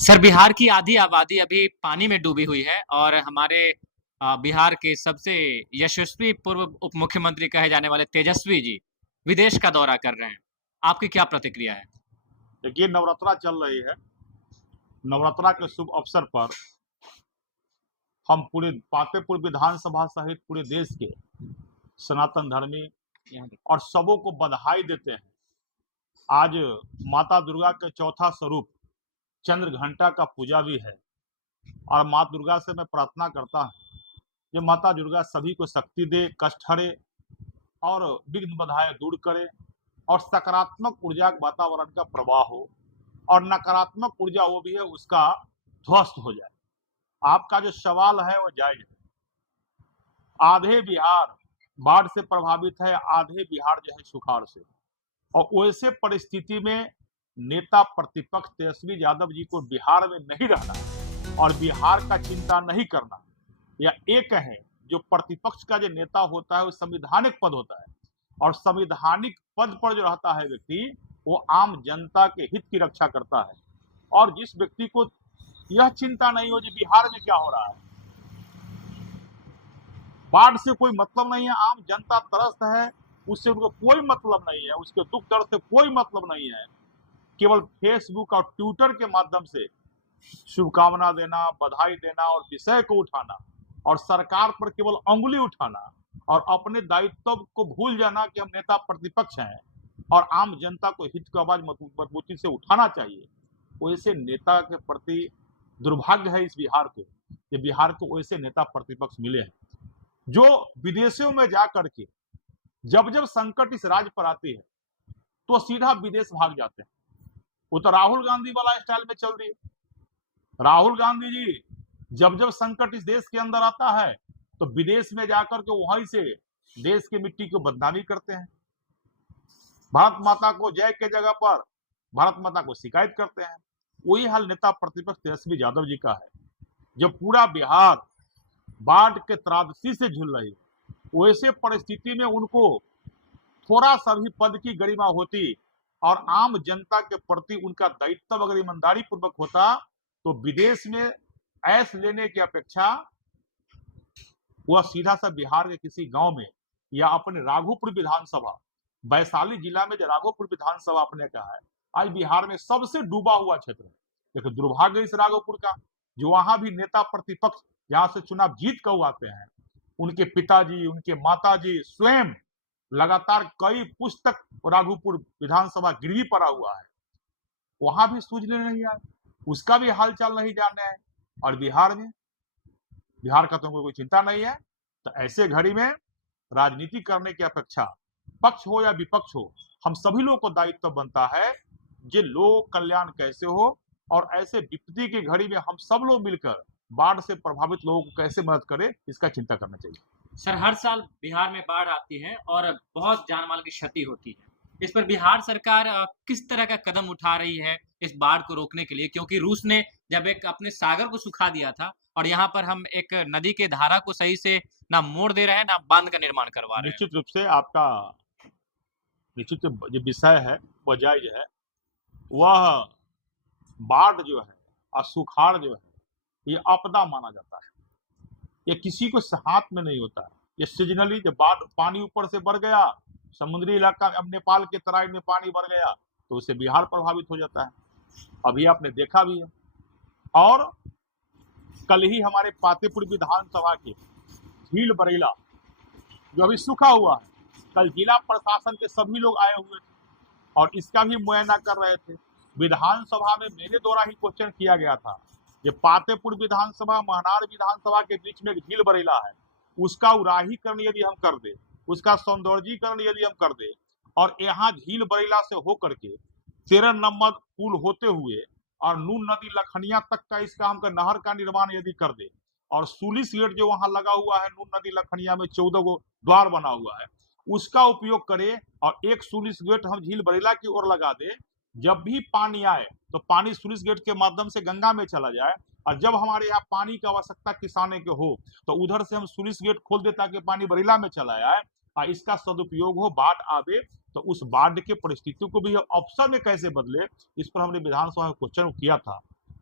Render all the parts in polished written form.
Sir, Bihar की आधी आबादी अभी पानी में डूबी हुई है और हमारे बिहार के सबसे यशस्वी पूर्व उप मुख्यमंत्री कहे जाने वाले तेजस्वी जी विदेश का दौरा कर रहे हैं। आपकी क्या प्रतिक्रिया है? देखिए, नवरात्रा चल रही है। नवरात्रा के शुभ अवसर पर हम पूरे पातेपुर विधानसभा सहित पूरे देश के सनातन धर्मी और सबों को बधाई देते हैं। आज माता दुर्गा के चौथा स्वरूप चंद्र घंटा का पूजा भी है और माँ दुर्गा से मैं प्रार्थना करता हूँ कि माता दुर्गा सभी को शक्ति दे, कष्ट हरे और विघ्न बाधाएं दूर करे और सकारात्मक ऊर्जा वातावरण का प्रवाह हो और नकारात्मक ऊर्जा वो भी है उसका ध्वस्त हो जाए। आपका जो सवाल है वो जायज है। आधे बिहार बाढ़ से प्रभावित है, आधे बिहार जो है सुखाड़ से। और वैसे परिस्थिति में नेता प्रतिपक्ष तेजस्वी यादव जी को बिहार में नहीं रहना और बिहार का चिंता नहीं करना, या एक है जो प्रतिपक्ष का जो नेता होता है वो संवैधानिक पद होता है और संवैधानिक पद पर जो रहता है व्यक्ति वो आम जनता के हित की रक्षा करता है। और जिस व्यक्ति को यह चिंता नहीं हो कि बिहार में क्या हो रहा है, बाढ़ से कोई मतलब नहीं है, आम जनता त्रस्त है, उससे उनको कोई मतलब नहीं है, उसके दुख दर्द से कोई मतलब नहीं है। केवल फेसबुक और ट्विटर के माध्यम से शुभकामना देना, बधाई देना और विषय को उठाना और सरकार पर केवल अंगुली उठाना और अपने दायित्व को भूल जाना कि हम नेता प्रतिपक्ष हैं और आम जनता को हित की आवाज मजबूती से उठाना चाहिए। वैसे नेता के प्रति दुर्भाग्य है इस बिहार को कि बिहार को वैसे नेता प्रतिपक्ष मिले हैं जो विदेशों में जाकर के जब जब संकट इस राज्य पर आती है तो सीधा विदेश भाग जाते हैं। वो तो राहुल गांधी वाला स्टाइल में चल रही है। राहुल गांधी जी जब जब संकट इस देश के अंदर आता है तो विदेश में जाकर के वहीं से देश की मिट्टी को बदनामी करते हैं, भारत माता को जय के जगह पर भारत माता को शिकायत करते हैं। वही हाल नेता प्रतिपक्ष तेजस्वी यादव जी का है। जब पूरा बिहार बाढ़ के त्रासदी से झूल रही है वैसे परिस्थिति में उनको थोड़ा सा भी पद की गरिमा होती और आम जनता के प्रति उनका दायित्व अगर ईमानदारी पूर्वक होता तो विदेश में ऐश लेने की अपेक्षा वह सीधा सा बिहार के किसी गांव में या अपने राघोपुर विधानसभा, वैशाली जिला में जो राघोपुर विधानसभा आपने कहा है, आज बिहार में सबसे डूबा हुआ क्षेत्र है। लेकिन दुर्भाग्य इस राघोपुर का जो वहां भी नेता प्रतिपक्ष यहां से चुनाव जीत कर आते हैं, उनके पिताजी, उनके माताजी स्वयं लगातार कई पुस्तक राघोपुर विधानसभा गिरवी पड़ा हुआ है, वहां भी सूझने नहीं आए, उसका भी हालचाल नहीं जाने आए। और बिहार में, बिहार का तुमको कोई चिंता नहीं है। तो ऐसे घड़ी में राजनीति करने की अपेक्षा पक्ष हो या विपक्ष हो, हम सभी लोग को दायित्व बनता है कि लोक कल्याण कैसे हो और ऐसे विपत्ति की घड़ी में हम सब लोग मिलकर बाढ़ से प्रभावित लोगों को कैसे मदद करें, इसका चिंता करना चाहिए। सर, हर साल बिहार में बाढ़ आती है और बहुत जान माल की क्षति होती है। इस पर बिहार सरकार किस तरह का कदम उठा रही है इस बाढ़ को रोकने के लिए? क्योंकि रूस ने जब एक अपने सागर को सुखा दिया था और यहाँ पर हम एक नदी के धारा को सही से ना मोड़ दे रहे हैं, ना बांध का निर्माण करवा रहे हैं। निश्चित रूप से आपका निश्चित जो विषय है वह जायज है। वह बाढ़ जो है और सुखाड़ जो है ये आपदा माना जाता है, ये किसी को हाथ में नहीं होता है। ये सीजनली जब बाढ़ पानी ऊपर से बढ़ गया, समुद्री इलाका अब नेपाल के तराई में पानी बढ़ गया तो उससे बिहार प्रभावित हो जाता है। अभी आपने देखा भी है। और कल ही हमारे पातेपुर विधानसभा के झील बरेला जो अभी सूखा हुआ है, कल जिला प्रशासन के सभी लोग आए हुए थे और इसका भी मुआयना कर रहे थे। विधानसभा में मेरे द्वारा ही क्वेश्चन किया गया था कि पातेपुर विधानसभा महनार विधानसभा के बीच में एक झील बरेला है, उसका उराहीकरण यदि हम कर दे, उसका सौंदर्यीकरण यदि हम कर दे और यहाँ झील बरेला से होकर के 13 नंबर पुल होते हुए और नून नदी लखनिया तक का इसका हम नहर का निर्माण यदि कर दे और सुलिस गेट जो वहां लगा हुआ है नून नदी लखनिया में 14 गो द्वार बना हुआ है उसका उपयोग करें और एक सुलिस गेट हम झील बरेला की ओर लगा दे, जब भी पानी आए तो पानी सुलिस गेट के माध्यम से गंगा में चला जाए और जब हमारे यहाँ पानी की आवश्यकता किसाने के हो तो उधर से हम सुलिस गेट खोल दे ताकि पानी बरेला में चला जाए और इसका सदुपयोग हो, बाढ़ आवे तो उस बाढ़ के परिस्थितियों को भी अवसर में कैसे बदले, इस पर हमने विधानसभा में क्वेश्चन किया था।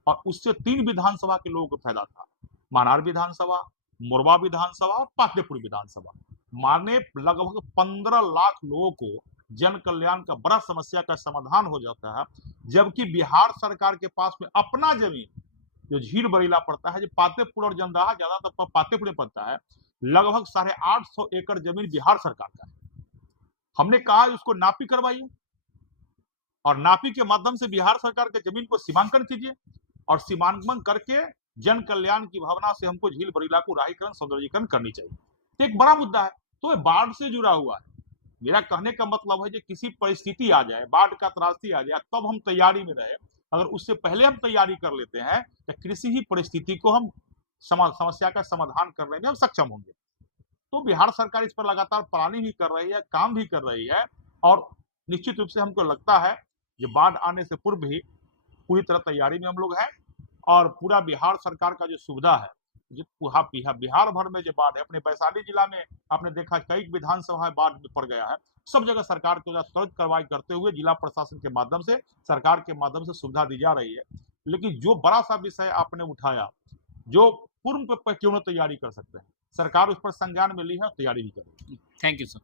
और उससे 3 विधानसभा के लोगों को फायदा था, मानार विधानसभा, मोरबा विधानसभा और पातेपुर विधानसभा। माने लगभग 15 लाख लोगों को जन कल्याण का बड़ा समस्या का समाधान हो जाता है। जबकि बिहार सरकार के पास में अपना जमीन जो झील बरीला पड़ता है, जो पातेपुर और जंदाहा ज्यादातर पातेपुर में पड़ता है, लगभग 850 एकड़ जमीन बिहार सरकार का है। हमने कहा उसको नापी करवाइए और नापी के माध्यम से बिहार सरकार के जमीन को सीमांकन कीजिए और सीमांकन करके जन कल्याण की भावना से हमको झील बरीला को राहीकरण सौंदर्यीकरण करनी चाहिए। तो एक बड़ा मुद्दा है, तो ये बाढ़ से जुड़ा हुआ है। मेरा कहने का मतलब है कि किसी परिस्थिति आ जाए, बाढ़ का त्रासदी आ जाए, तब हम तैयारी में रहे। अगर उससे पहले हम तैयारी कर लेते हैं तो किसी ही परिस्थिति को हम समस्या का समाधान करने में हम सक्षम होंगे। तो बिहार सरकार इस पर लगातार प्लानिंग भी कर रही है, काम भी कर रही है और निश्चित रूप से हमको लगता है कि बाढ़ आने से पूर्व भी पूरी तरह तैयारी में हम लोग हैं और पूरा बिहार सरकार का जो सुविधा है, जो बिहार भर में जो बाढ़ है, अपने वैशाली जिला में आपने देखा कई विधानसभा बाढ़ में पड़ गया है। सब जगह सरकार को त्वरित कार्रवाई करते हुए जिला प्रशासन के माध्यम से, सरकार के माध्यम से सुविधा दी जा रही है। लेकिन जो बड़ा सा विषय आपने उठाया, जो पूर्व पे क्यों न तैयारी कर सकते हैं, सरकार उस पर संज्ञान में ली है और तैयारी भी कर रही है। Thank you sir.